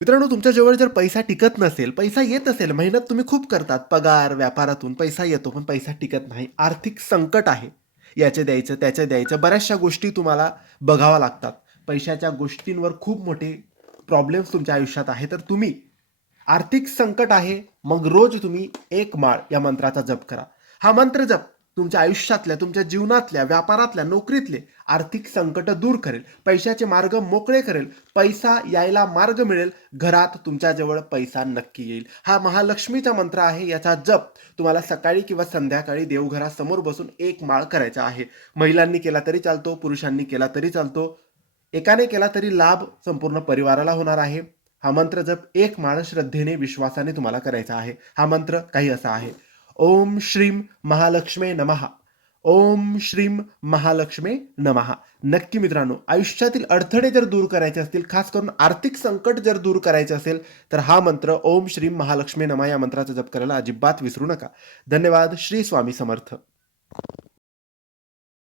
मित्रांनो, तुमच्याजवळ जर पैसा टिकत नसेल, पैसा येत असेल, मेहनत तुम्ही खूप करतात, पगार, व्यापारातून पैसा येतो, पण पैसा टिकत नाही. आर्थिक संकट आहे. याचे द्यायचं, त्याचे द्यायचं, बऱ्याचशा गोष्टी तुम्हाला बघाव्या लागतात. पैशाच्या गोष्टींवर खूप मोठे प्रॉब्लेम्स तुमच्या आयुष्यात आहे. तर तुम्ही आर्थिक संकट आहे, मग रोज तुम्ही एक माळ या मंत्राचा जप करा. हा मंत्र जप तुमच्या आयुष्यातल्या, तुमच्या जीवनातल्या, व्यापारातल्या, नोकरीतले आर्थिक संकट दूर करेल. पैशाचे मार्ग मोकळे करेल. पैसा यायला मार्ग मिळेल. घरात तुमच्याजवळ पैसा नक्की येईल. हा महालक्ष्मीचा मंत्र आहे. याचा जप तुम्हाला सकाळी किंवा संध्याकाळी देवघरासमोर बसून एक माळ करायचा आहे. महिलांनी केला तरी चालतो, पुरुषांनी केला तरी चालतो. एकाने केला तरी लाभ संपूर्ण परिवाराला होणार आहे. हा मंत्र जप एक माळ श्रद्धेने, विश्वासाने तुम्हाला करायचा आहे. हा मंत्र काही असा आहे: ओम श्रीम महालक्ष्मे नमः. ओम श्रीम महालक्ष्मे नमः. नक्की मित्रांनो, आयुष्यातील अडथळे जर दूर करायचे असतील, खास करून आर्थिक संकट जर दूर करायचे असेल, तर हा मंत्र ओम श्रीम महालक्ष्मे नमः या मंत्राचा जप करायला अजिबात विसरू नका. धन्यवाद. श्री स्वामी समर्थ.